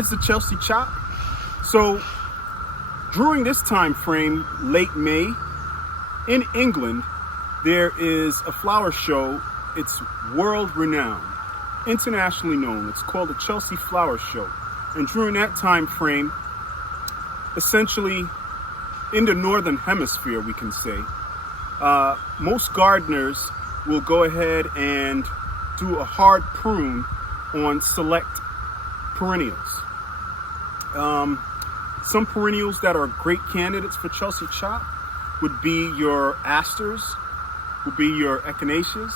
What is the Chelsea chop? So during this time frame, late May, in England, there is a flower show. It's world renowned, internationally known. It's called the Chelsea Flower Show. And during that time frame, essentially in the Northern Hemisphere, we can say, most gardeners will go ahead and do a hard prune on select perennials. Some perennials that are great candidates for Chelsea chop would be your asters, would be your echinaceas,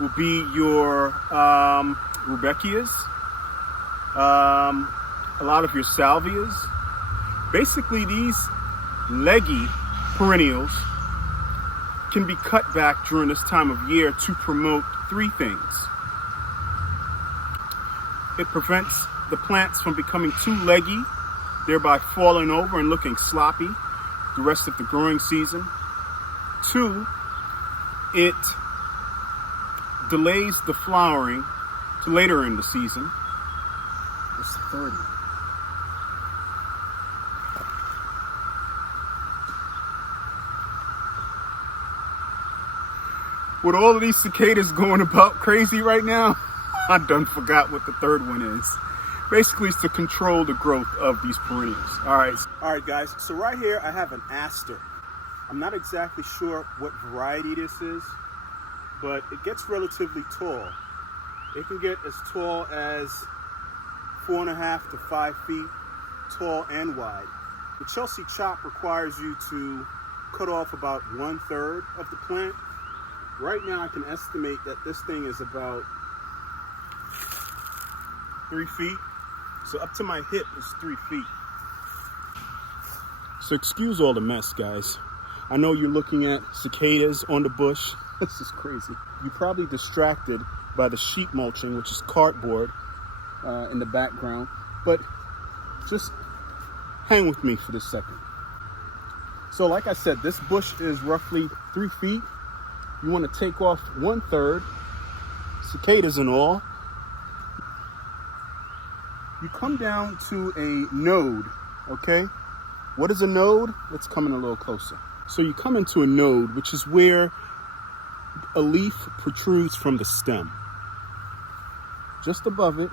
will be your rudbeckias, a lot of your salvias. Basically, these leggy perennials can be cut back during this time of year to promote three things. It prevents the plants from becoming too leggy, thereby falling over and looking sloppy the rest of the growing season. 2, it delays the flowering to later in the season. It's the third one. With all of these cicadas going about crazy right now, I done forgot what the third one is. Basically, it's to control the growth of these perennials. All right, guys. So right here, I have an aster. I'm not exactly sure what variety this is, but it gets relatively tall. It can get as tall as 4.5 to 5 feet tall and wide. The Chelsea chop requires you to cut off about 1/3 of the plant. Right now, I can estimate that this thing is about 3 feet. So up to my hip is 3 feet. So excuse all the mess, guys. I know you're looking at cicadas on the bush. This is crazy. You're probably distracted by the sheet mulching, which is cardboard in the background. But just hang with me for this second. So like I said, this bush is roughly 3 feet. You want to take off 1/3, cicadas and all. You come down to a node, okay? What is a node? Let's come in a little closer. So you come into a node, which is where a leaf protrudes from the stem. Just above it,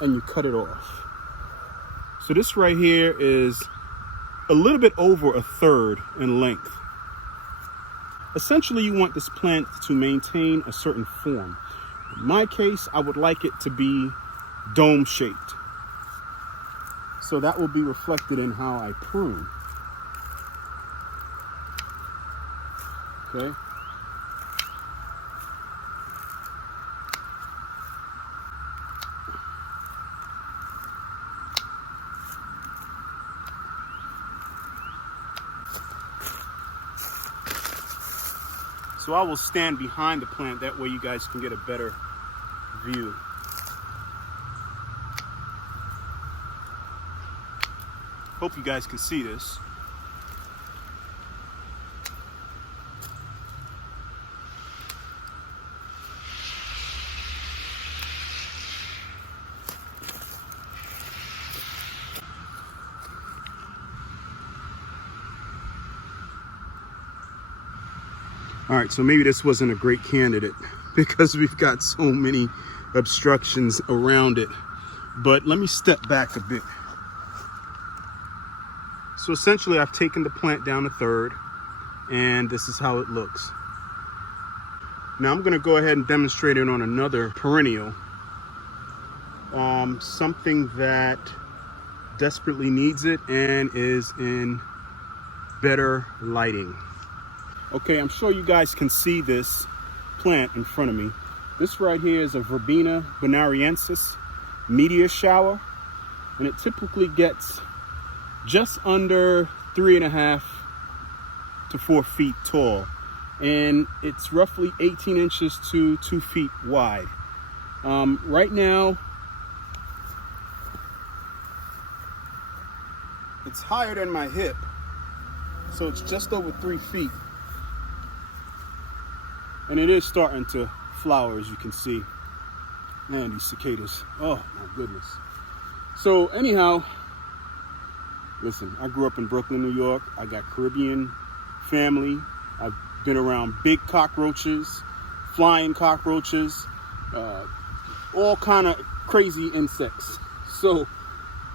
and you cut it off. So this right here is a little bit over 1/3 in length. Essentially, you want this plant to maintain a certain form. In my case, I would like it to be dome-shaped. So that will be reflected in how I prune. Okay. So I will stand behind the plant, that way you guys can get a better view. Hope you guys can see this. All right, so maybe this wasn't a great candidate because we've got so many obstructions around it. But let me step back a bit. So essentially, I've taken the plant down 1/3, and this is how it looks. Now I'm gonna go ahead and demonstrate it on another perennial. Something that desperately needs it and is in better lighting. Okay, I'm sure you guys can see this plant in front of me. This right here is a Verbena bonariensis meteor shower, and it typically gets just under 3.5 to 4 feet tall, and it's roughly 18 inches to 2 feet wide. Right now, it's higher than my hip, so it's just over 3 feet. And it is starting to flower, as you can see. Man, these cicadas, oh my goodness. So anyhow, listen, I grew up in Brooklyn, New York. I got Caribbean family. I've been around big cockroaches, flying cockroaches, all kind of crazy insects. So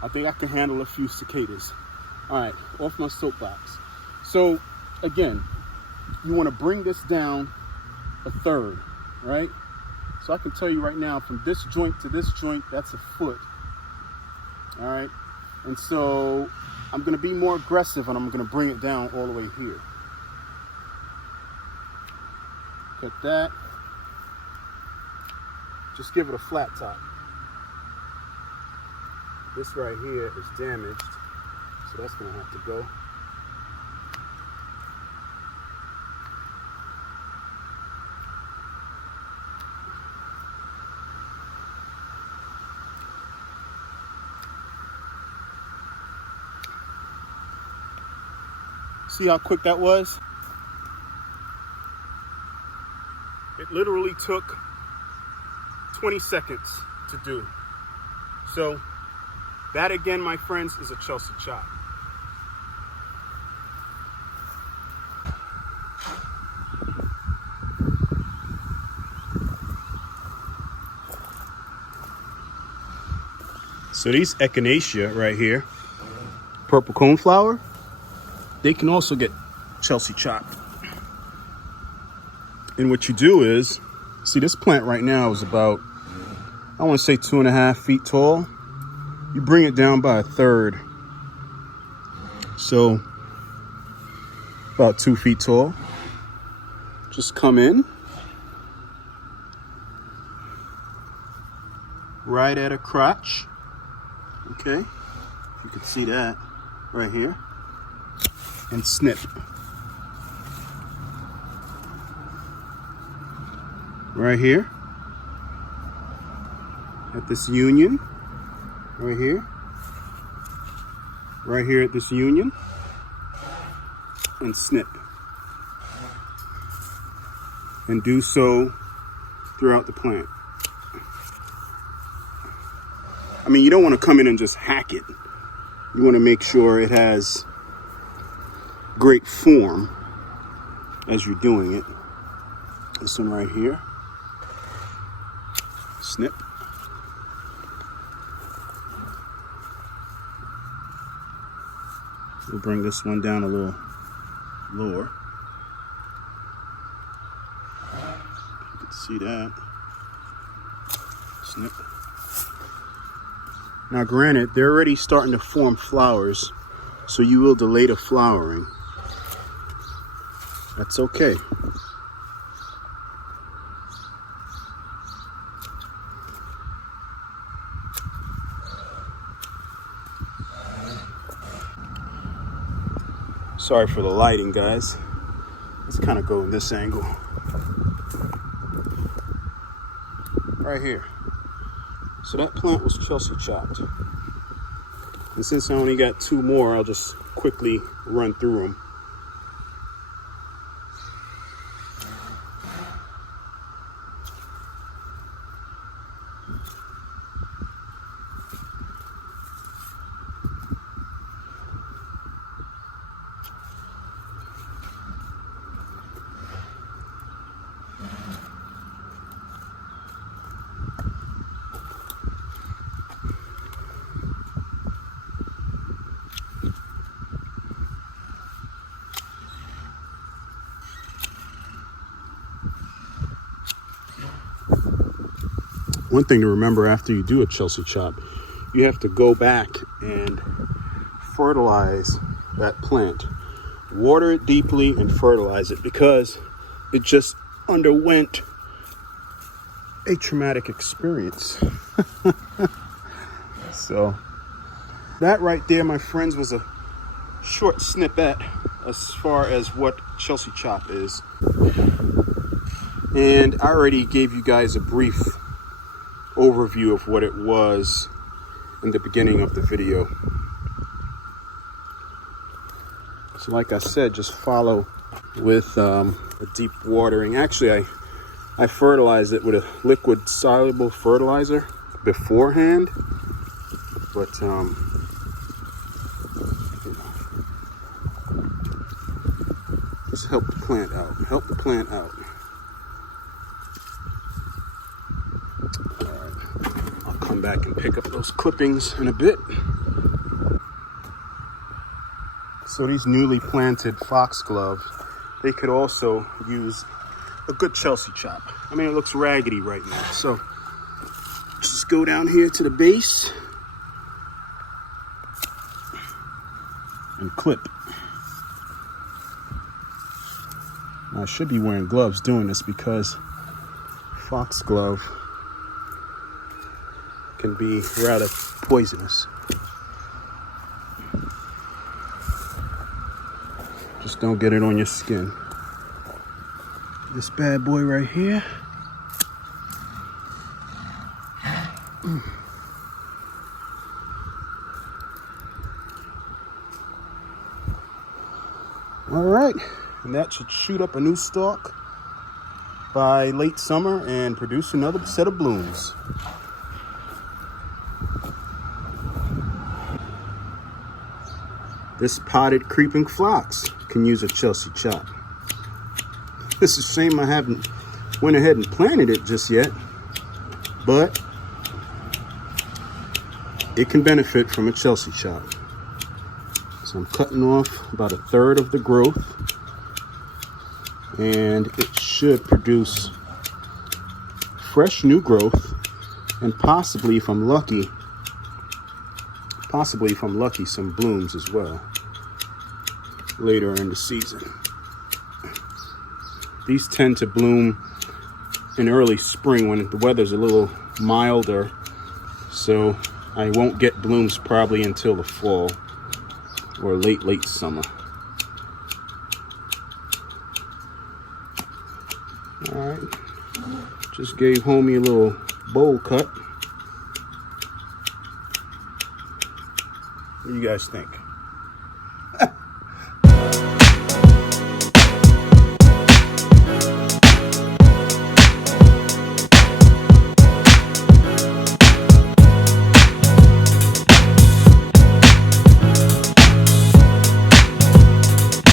I think I can handle a few cicadas. All right, off my soapbox. So again, you want to bring this down a third, right? So I can tell you right now, from this joint to this joint, that's a foot. All right, and so I'm going to be more aggressive, and I'm going to bring it down all the way here. Cut that. Just give it a flat top. This right here is damaged, so that's going to have to go. See how quick that was? It literally took 20 seconds to do. So that again, my friends, is a Chelsea chop. So these Echinacea right here, purple coneflower, they can also get Chelsea chopped. And what you do is, see, this plant right now is about, I want to say 2.5 feet tall. You bring it down by a third. So about 2 feet tall. Just come in right at a crotch. Okay, you can see that right here. And snip. Right here. At this union. Right here. Right here at this union. And snip. And do so throughout the plant. I mean, you don't want to come in and just hack it. You want to make sure it has great form as you're doing it. This one right here. Snip. We'll bring this one down a little lower. You can see that. Snip. Now granted, they're already starting to form flowers, so you will delay the flowering. That's okay. Sorry for the lighting, guys. Let's kind of go in this angle. Right here. So that plant was Chelsea chopped. And since I only got 2 more, I'll just quickly run through them. One thing to remember after you do a Chelsea chop, you have to go back and fertilize that plant. Water it deeply and fertilize it because it just underwent a traumatic experience. So that right there, my friends, was a short snippet as far as what Chelsea chop is. And I already gave you guys a brief overview of what it was in the beginning of the video. So like I said, just follow with a deep watering. Actually, I fertilized it with a liquid soluble fertilizer beforehand. but just help the plant out. Help the plant out. All right, I'll come back and pick up those clippings in a bit. So these newly planted foxglove, they could also use a good Chelsea chop. I mean, it looks raggedy right now. So just go down here to the base and clip. Now, I should be wearing gloves doing this because foxglove can be rather poisonous. Just don't get it on your skin. This bad boy right here. All right, and that should shoot up a new stalk by late summer and produce another set of blooms. This potted creeping phlox can use a Chelsea chop. It's a shame I haven't went ahead and planted it just yet, but it can benefit from a Chelsea chop. So I'm cutting off about 1/3 of the growth, and it should produce fresh new growth, and possibly, if I'm lucky, some blooms as well later in the season. These tend to bloom in early spring when the weather's a little milder, so I won't get blooms probably until the fall or late summer. All right, just gave homie a little bowl cut. What do you guys think?